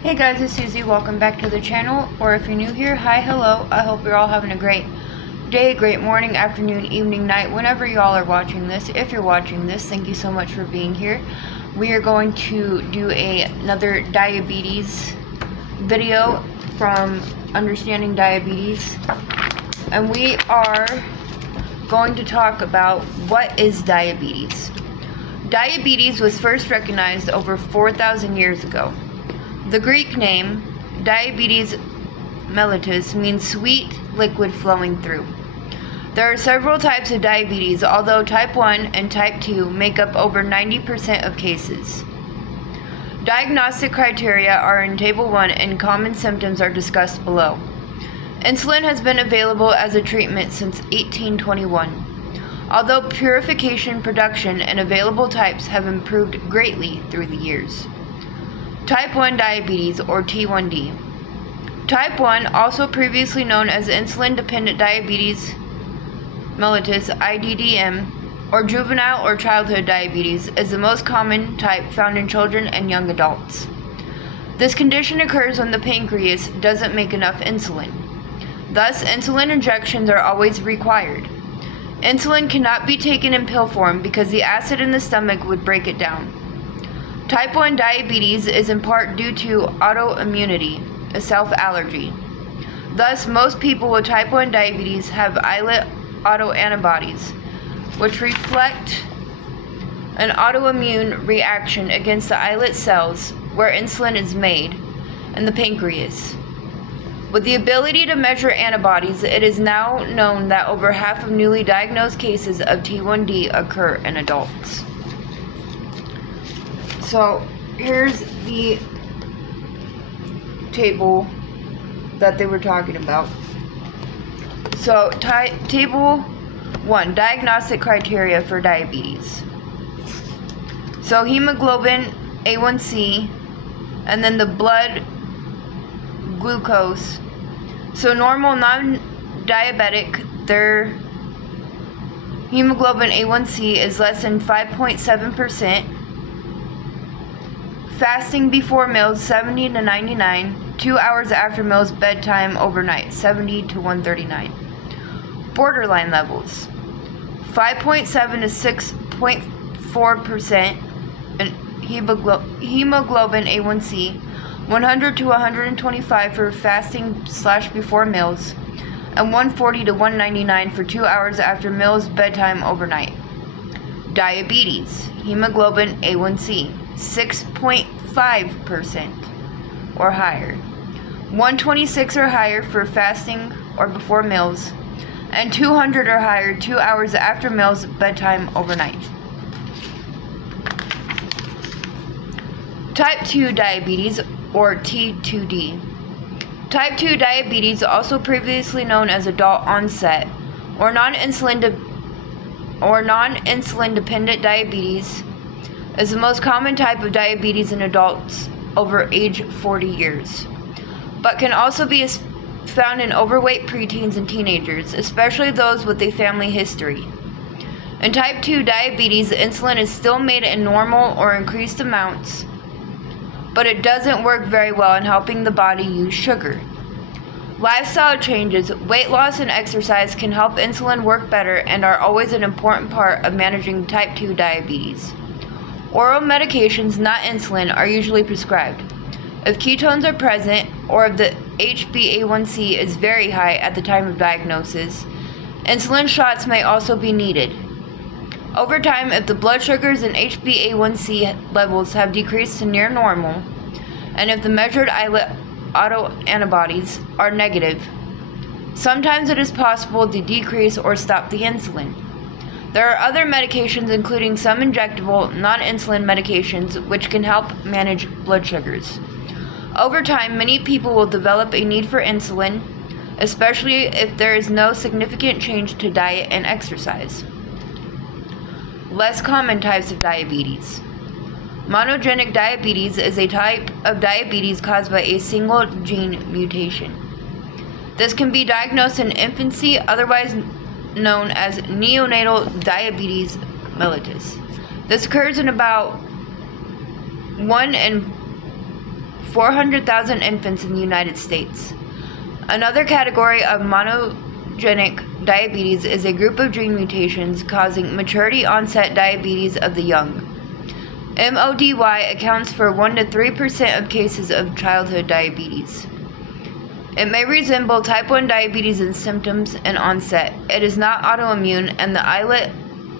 Hey guys, it's Susie. Welcome back to the channel. Or if you're new here, hi, hello. I hope you're all having a great day, great morning, afternoon, evening, night, whenever y'all are watching this. If you're watching this, thank you so much for being here. We are going to do another diabetes video from Understanding Diabetes. And we are going to talk about what is diabetes. Diabetes was first recognized over 4,000 years ago. The Greek name, diabetes mellitus, means sweet liquid flowing through. There are several types of diabetes, although type 1 and type 2 make up over 90% of cases. Diagnostic criteria are in Table 1 and common symptoms are discussed below. Insulin has been available as a treatment since 1821, although purification, production, and available types have improved greatly through the years. Type 1 diabetes, or T1D. Type 1, also previously known as insulin-dependent diabetes mellitus, IDDM, or juvenile or childhood diabetes, is the most common type found in children and young adults. This condition occurs when the pancreas doesn't make enough insulin. Thus, insulin injections are always required. Insulin cannot be taken in pill form because the acid in the stomach would break it down. Type 1 diabetes is in part due to autoimmunity, a self-allergy. Thus, most people with type 1 diabetes have islet autoantibodies, which reflect an autoimmune reaction against the islet cells where insulin is made in the pancreas. With the ability to measure antibodies, it is now known that over half of newly diagnosed cases of T1D occur in adults. So here's the table that they were talking about. So table 1, diagnostic criteria for diabetes. So hemoglobin A1C, and then the blood glucose. So normal, non-diabetic, their hemoglobin A1C is less than 5.7%. Fasting before meals, 70 to 99. 2 hours after meals, bedtime, overnight, 70 to 139. Borderline levels, 5.7 to 6.4% in hemoglobin A1C, 100 to 125 for fasting/before meals, and 140 to 199 for 2 hours after meals, bedtime, overnight. Diabetes, hemoglobin A1C, 6.5% or higher, 126 or higher for fasting or before meals, and 200 or higher 2 hours after meals, bedtime, overnight. Type 2 diabetes, or T2D. Type 2 diabetes, also previously known as adult onset or non-insulin dependent diabetes, is the most common type of diabetes in adults over age 40 years, but can also be found in overweight preteens and teenagers, especially those with a family history. In type 2 diabetes, insulin is still made in normal or increased amounts, but it doesn't work very well in helping the body use sugar. Lifestyle changes, weight loss, and exercise can help insulin work better and are always an important part of managing type 2 diabetes. Oral medications, not insulin, are usually prescribed. If ketones are present, or if the HbA1c is very high at the time of diagnosis, insulin shots may also be needed. Over time, if the blood sugars and HbA1c levels have decreased to near normal, and if the measured islet autoantibodies are negative, sometimes it is possible to decrease or stop the insulin. There are other medications, including some injectable, non-insulin medications, which can help manage blood sugars. Over time, many people will develop a need for insulin, especially if there is no significant change to diet and exercise. Less common types of diabetes. Monogenic diabetes is a type of diabetes caused by a single gene mutation. This can be diagnosed in infancy, otherwise known as neonatal diabetes mellitus. This occurs in about 1 in 400,000 infants in the United States. Another category of monogenic diabetes is a group of gene mutations causing maturity-onset diabetes of the young. MODY accounts for 1 to 3% of cases of childhood diabetes. It may resemble type 1 diabetes in symptoms and onset. It is not autoimmune, and the islet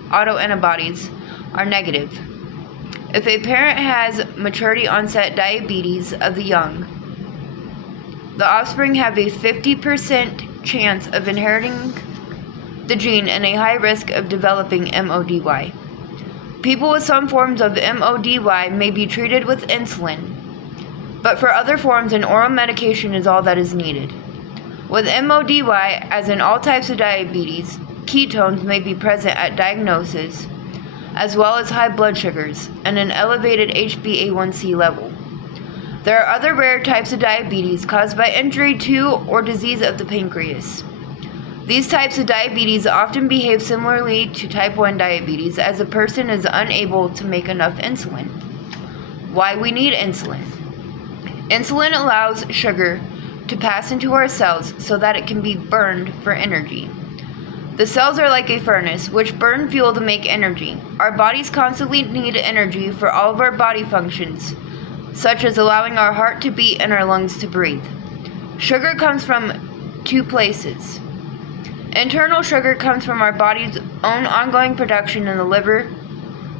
autoantibodies are negative. If a parent has maturity onset diabetes of the young, the offspring have a 50% chance of inheriting the gene and a high risk of developing MODY. People with some forms of MODY may be treated with insulin, but for other forms, an oral medication is all that is needed. With MODY, as in all types of diabetes, ketones may be present at diagnosis, as well as high blood sugars and an elevated HbA1c level. There are other rare types of diabetes caused by injury to or disease of the pancreas. These types of diabetes often behave similarly to type 1 diabetes, as a person is unable to make enough insulin. Why we need insulin? Insulin allows sugar to pass into our cells so that it can be burned for energy. The cells are like a furnace, which burn fuel to make energy. Our bodies constantly need energy for all of our body functions, such as allowing our heart to beat and our lungs to breathe. Sugar comes from two places. Internal sugar comes from our body's own ongoing production in the liver,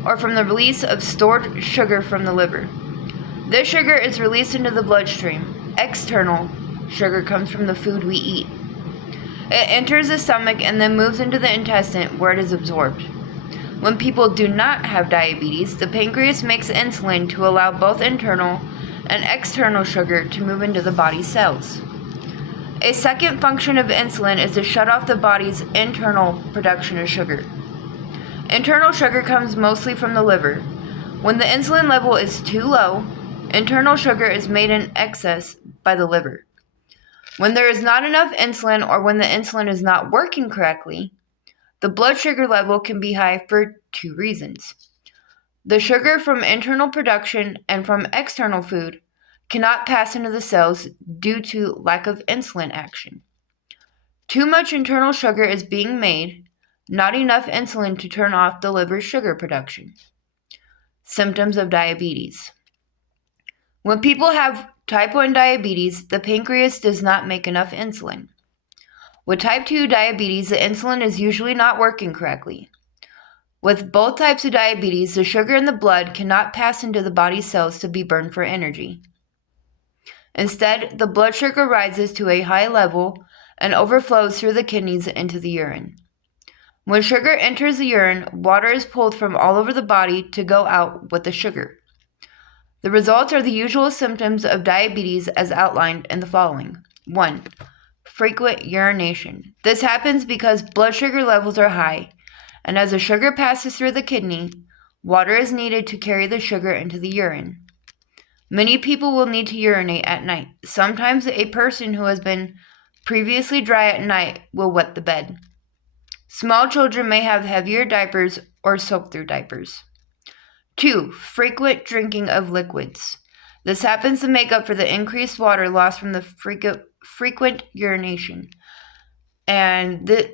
or from the release of stored sugar from the liver. This sugar is released into the bloodstream. External sugar comes from the food we eat. It enters the stomach and then moves into the intestine, where it is absorbed. When people do not have diabetes, the pancreas makes insulin to allow both internal and external sugar to move into the body's cells. A second function of insulin is to shut off the body's internal production of sugar. Internal sugar comes mostly from the liver. When the insulin level is too low, internal sugar is made in excess by the liver. When there is not enough insulin, or when the insulin is not working correctly, the blood sugar level can be high for two reasons. The sugar from internal production and from external food cannot pass into the cells due to lack of insulin action. Too much internal sugar is being made, not enough insulin to turn off the liver's sugar production. Symptoms of diabetes. When people have type 1 diabetes, the pancreas does not make enough insulin. With type 2 diabetes, the insulin is usually not working correctly. With both types of diabetes, the sugar in the blood cannot pass into the body's cells to be burned for energy. Instead, the blood sugar rises to a high level and overflows through the kidneys into the urine. When sugar enters the urine, water is pulled from all over the body to go out with the sugar. The results are the usual symptoms of diabetes as outlined in the following. 1. Frequent urination. This happens because blood sugar levels are high, and as the sugar passes through the kidney, water is needed to carry the sugar into the urine. Many people will need to urinate at night. Sometimes a person who has been previously dry at night will wet the bed. Small children may have heavier diapers or soak-through diapers. 2. Frequent drinking of liquids. This happens to make up for the increased water lost from the frequent urination. And that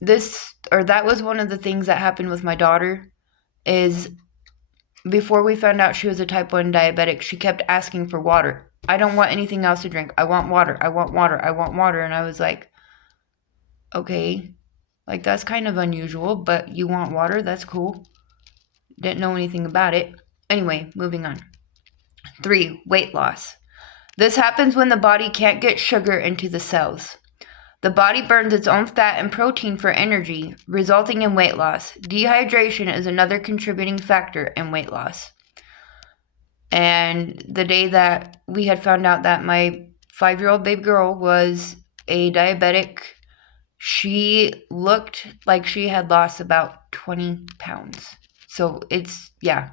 was one of the things that happened with my daughter, is before we found out she was a type 1 diabetic, she kept asking for water. I don't want anything else to drink. I want water. I want water. I want water. And I was like, okay, like that's kind of unusual, but you want water? That's cool. Didn't know anything about it. Anyway, moving on. 3. Weight loss. This happens when the body can't get sugar into the cells. The body burns its own fat and protein for energy, resulting in weight loss. Dehydration is another contributing factor in weight loss. And the day that we had found out that my 5-year-old baby girl was a diabetic, she looked like she had lost about 20 pounds. So yeah.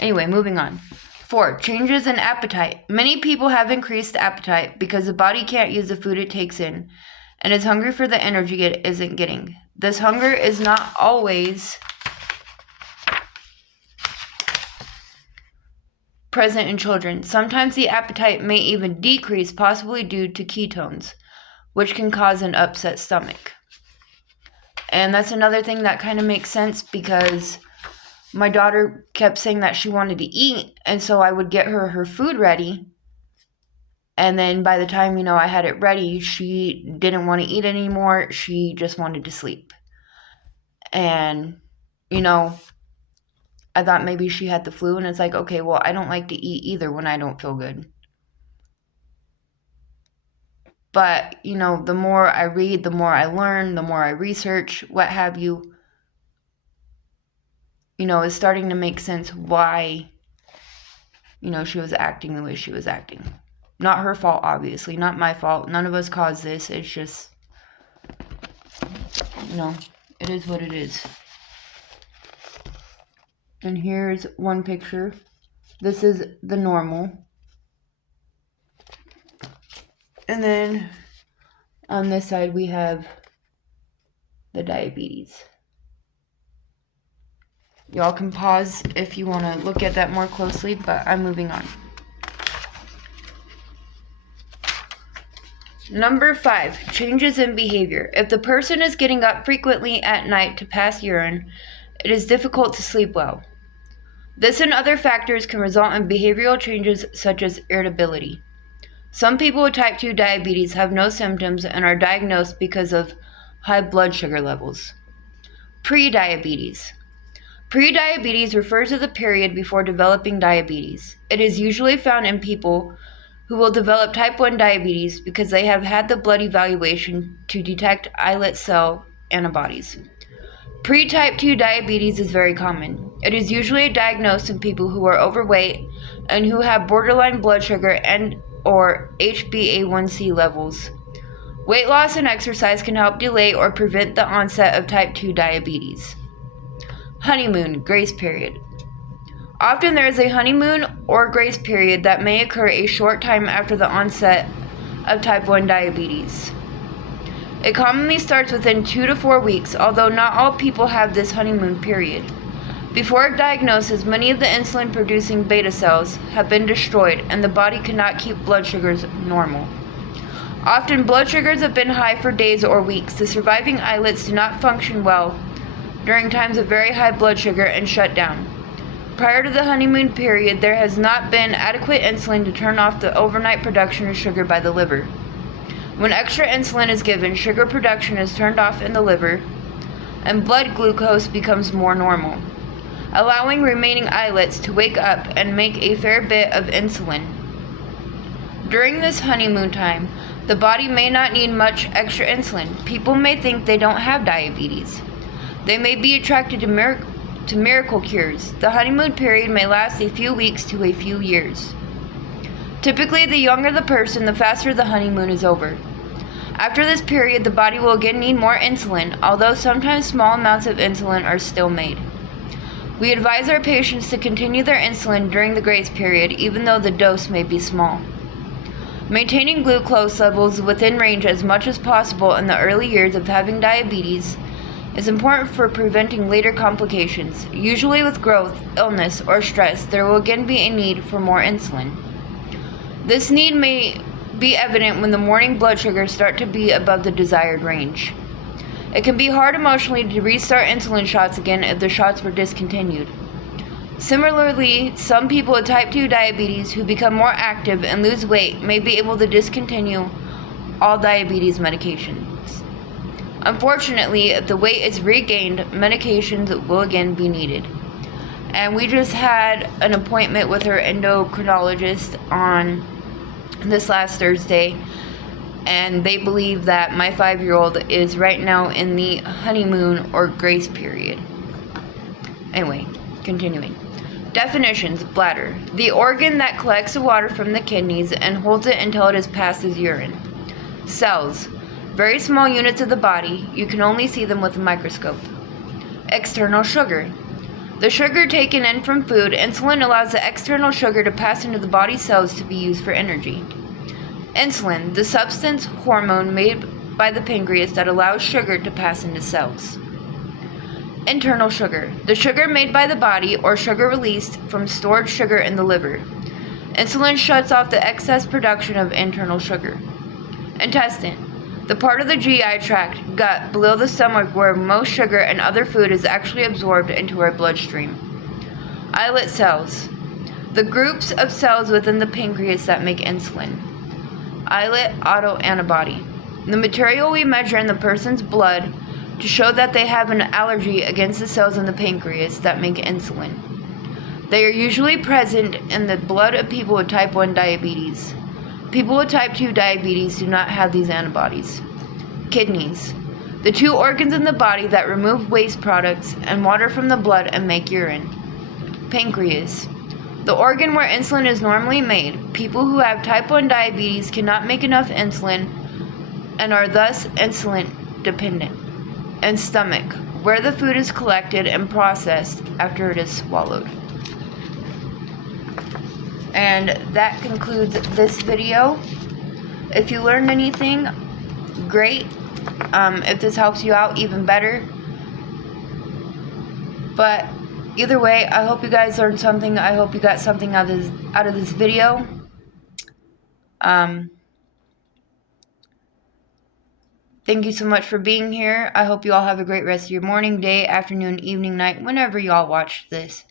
Anyway, moving on. 4. Changes in appetite. Many people have increased appetite because the body can't use the food it takes in and is hungry for the energy it isn't getting. This hunger is not always present in children. Sometimes the appetite may even decrease, possibly due to ketones, which can cause an upset stomach. And that's another thing that kind of makes sense, because my daughter kept saying that she wanted to eat, and so I would get her food ready, and then by the time, I had it ready, she didn't want to eat anymore. She just wanted to sleep. And, I thought maybe she had the flu, and it's like, okay, well, I don't like to eat either when I don't feel good. But, the more I read, the more I learn, the more I research, what have you, it's starting to make sense why, she was acting the way she was acting. Not her fault, obviously, not my fault. None of us caused this. It's just, it is what it is. And here's one picture. This is the normal. And then on this side we have the diabetes. Y'all can pause if you want to look at that more closely, but I'm moving on. Number 5, changes in behavior. If the person is getting up frequently at night to pass urine, it is difficult to sleep well. This and other factors can result in behavioral changes such as irritability. Some people with type 2 diabetes have no symptoms and are diagnosed because of high blood sugar levels. Prediabetes. Prediabetes refers to the period before developing diabetes. It is usually found in people who will develop type 1 diabetes because they have had the blood evaluation to detect islet cell antibodies. Pre-type 2 diabetes is very common. It is usually diagnosed in people who are overweight and who have borderline blood sugar and or HbA1c levels. Weight loss and exercise can help delay or prevent the onset of type 2 diabetes. Honeymoon, grace period. Often there is a honeymoon or grace period that may occur a short time after the onset of type 1 diabetes. It commonly starts within 2 to 4 weeks, although not all people have this honeymoon period. Before diagnosis, many of the insulin-producing beta cells have been destroyed and the body cannot keep blood sugars normal. Often blood sugars have been high for days or weeks. The surviving islets do not function well during times of very high blood sugar and shut down. Prior to the honeymoon period, there has not been adequate insulin to turn off the overnight production of sugar by the liver. When extra insulin is given, sugar production is turned off in the liver, and blood glucose becomes more normal, allowing remaining islets to wake up and make a fair bit of insulin. During this honeymoon time, the body may not need much extra insulin. People may think they don't have diabetes. They may be attracted to miracle cures. The honeymoon period may last a few weeks to a few years. Typically, the younger the person, the faster the honeymoon is over. After this period, the body will again need more insulin, although sometimes small amounts of insulin are still made. We advise our patients to continue their insulin during the grace period, even though the dose may be small. Maintaining glucose levels within range as much as possible in the early years of having diabetes is important for preventing later complications. Usually with growth, illness, or stress, there will again be a need for more insulin. This need may be evident when the morning blood sugars start to be above the desired range. It can be hard emotionally to restart insulin shots again if the shots were discontinued. Similarly, some people with type 2 diabetes who become more active and lose weight may be able to discontinue all diabetes medications. Unfortunately, if the weight is regained, medications will again be needed. And we just had an appointment with her endocrinologist on this last Thursday, and they believe that my 5-year-old is right now in the honeymoon or grace period. Anyway, continuing. Definitions: bladder, the organ that collects the water from the kidneys and holds it until it is passed as urine. Cells, very small units of the body, you can only see them with a microscope. External sugar, the sugar taken in from food. Insulin allows the external sugar to pass into the body cells to be used for energy. Insulin, the substance hormone made by the pancreas that allows sugar to pass into cells. Internal sugar, the sugar made by the body or sugar released from stored sugar in the liver. Insulin shuts off the excess production of internal sugar. Intestine. The part of the GI tract, gut, below the stomach where most sugar and other food is actually absorbed into our bloodstream. Islet cells. The groups of cells within the pancreas that make insulin. Islet autoantibody. The material we measure in the person's blood to show that they have an allergy against the cells in the pancreas that make insulin. They are usually present in the blood of people with type 1 diabetes. People with type 2 diabetes do not have these antibodies. Kidneys. The two organs in the body that remove waste products and water from the blood and make urine. Pancreas. The organ where insulin is normally made. People who have type 1 diabetes cannot make enough insulin and are thus insulin dependent. And stomach, where the food is collected and processed after it is swallowed. And that concludes this video. If you learned anything, great. If this helps you out, even better. But either way, I hope you guys learned something. I hope you got something out of this video. Thank you so much for being here. I hope you all have a great rest of your morning, day, afternoon, evening, night, whenever you all watch this.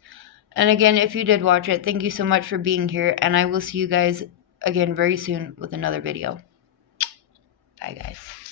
And again, if you did watch it, thank you so much for being here. And I will see you guys again very soon with another video. Bye, guys.